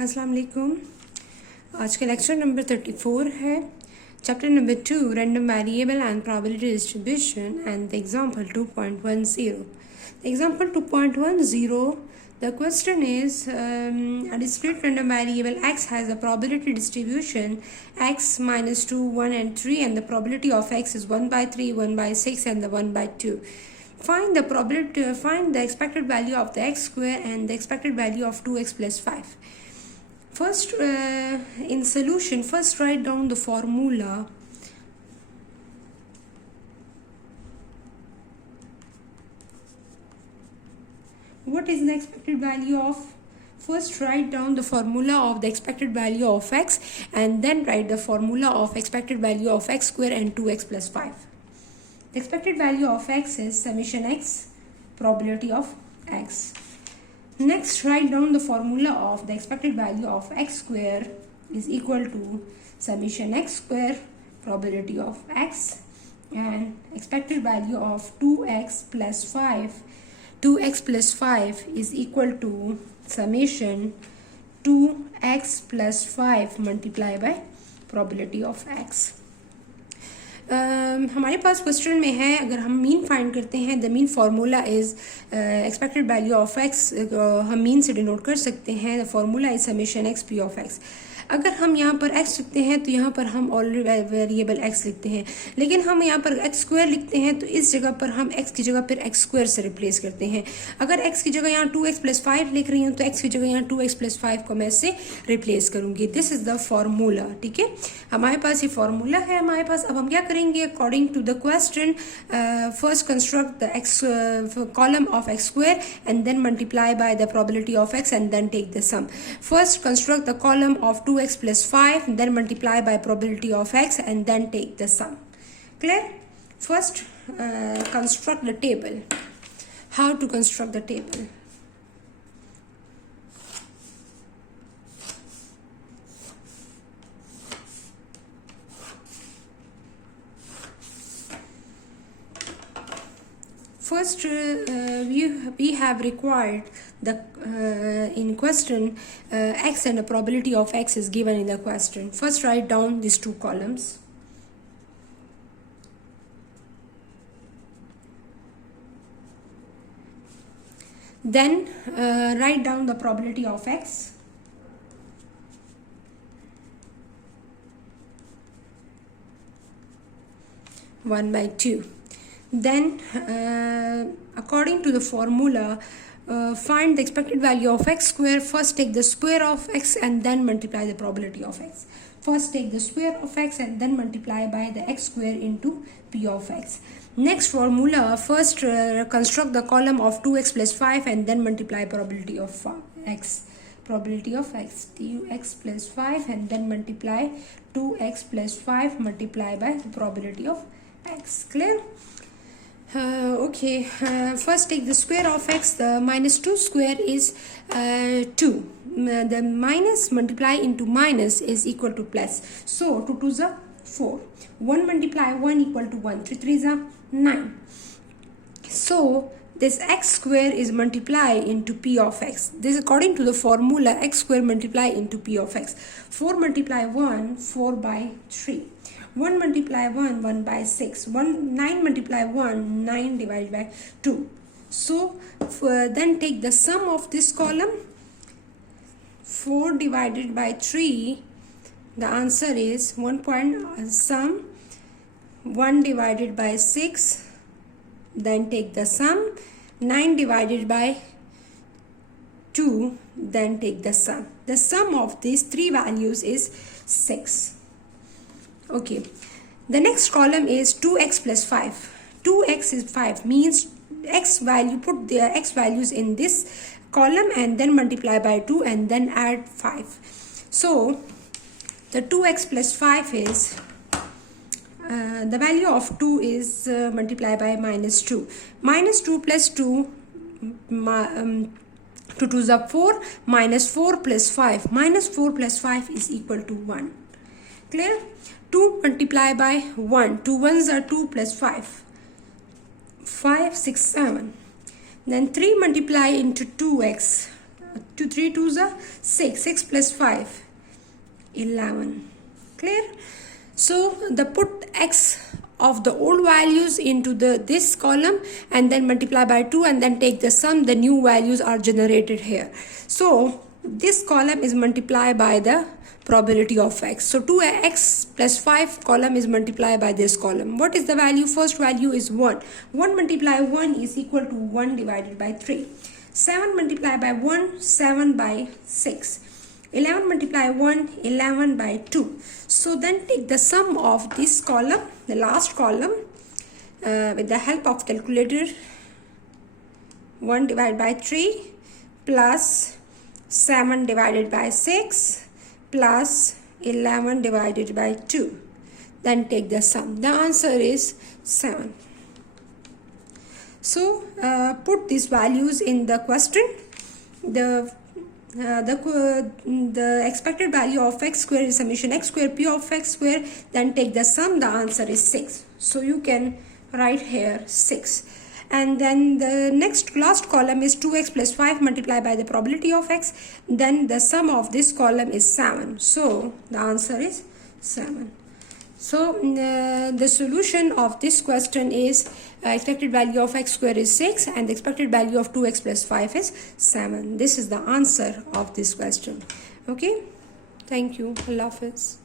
अस्सलाम वालेकुम। आज का लेक्चर नंबर 34 है, chapter number 2 random variable and probability distribution and the example 2.10. Example 2.10, the question is a discrete random variable x has a probability distribution x minus 2, 1 and 3, and the probability of x is 1 by 3, 1 by 6 and the 1 by 2. Find the probability, find the expected value of the x square and the expected value of 2x plus 5. First, in solution, first write down the formula. What is the expected value of? First write down the formula of the expected value of x and then write the formula of expected value of x square and 2x plus 5. The expected value of x is summation x, probability of x. Next, write down the formula of the expected value of x square is equal to summation x square, probability of x, and expected value of 2x plus 5. 2x plus 5 is equal to summation 2x plus 5 multiplied by probability of x. हमारे पास question में है, अगर हम mean find करते हैं, the mean formula is expected value of x, हम mean से denote कर सकते हैं. The formula is summation x P of x. अगर हम यहाँ पर x लिखते हैं तो यहाँ पर हम ऑलरेडी वेरिएबल x लिखते हैं, लेकिन हम यहाँ पर x स्क्वायर लिखते हैं तो इस जगह पर हम x की जगह पर x स्क्वायर से रिप्लेस करते हैं. अगर x की जगह यहाँ 2x प्लस 5 लिख रही हूँ तो x की जगह यहाँ 2x प्लस 5 को मैं इससे रिप्लेस करूँगी. This is the formula. ठीक है, हमारे पास ये फार्मूला है हमारे पास. अब हम क्या करेंगे, according to the question, first construct the x column of x square and then multiply by the probability of x and then take the sum. First construct the column of 2x plus 5, then multiply by probability of x and then take the sum. Clear? First construct the table. How to construct the table? First, we have required the in question x and the probability of x is given in the question. First, write down these two columns. Then write down the probability of x. One by 2. Then according to the formula, find the expected value of x square. First take the square of x and then multiply the probability of x. First take the square of x and then multiply by the x square into p of x. Next formula, first construct the column of 2x plus 5 and then multiply probability of x. Probability of x, 2x plus 5 and then multiply 2x plus 5 multiply by the probability of x. Clear? Okay, first take the square of x. The minus 2 square is 2. The minus multiply into minus is equal to plus. So 2 2 is 4. 1 multiply 1 equal to 1. 3 3 is 9. So this x square is multiplied into p of x. This is according to the formula x square multiply into p of x. 4 multiply 1, 4 by 3. 1 multiply 1, 1 by 6. 9 multiply 1, 9 divided by 2. So then take the sum of this column. 4 divided by 3. The answer is 1 point sum. 1 divided by 6. Then take the sum. 9 divided by 2. Then take the sum. The sum of these three values is 6. Okay, the next column is 2x plus 5. 2x is 5, means x value, put the x values in this column and then multiply by 2 and then add 5. So the 2x plus 5 is the value of 2 is multiplied by minus 2. Minus 2 plus 2, 2 2 is 4, minus 4 plus 5. Minus 4 plus 5 is equal to 1. Clear? 2 multiply by 1. 2 ones are 2 plus 5. 5, 6, 7. Then 3 multiply into 2x. 3 2s are 6. 6 plus 5, 11. Clear? So the put x of the old values into this column and then multiply by 2 and then take the sum. The new values are generated here. So this column is multiplied by the probability of x. So 2x plus 5 column is multiplied by this column. What is the value? First value is 1. 1 multiplied 1 is equal to 1 divided by 3. 7 multiplied by 1, 7 by 6. 11 multiplied 1, 11 by 2. So then take the sum of this column, the last column, with the help of calculator. 1 divided by 3 plus 7 divided by 6 plus 11 divided by 2. Then take the sum. The answer is 7. So put these values in the question. The expected value of x square is summation x square p of x square. Then take the sum. The answer is 6. So you can write here 6. And then the last column is 2x plus 5 multiplied by the probability of x. Then the sum of this column is 7. So the answer is 7. So the solution of this question is expected value of x square is 6 and the expected value of 2x plus 5 is 7. This is the answer of this question. Okay. Thank you. Allah Hafiz.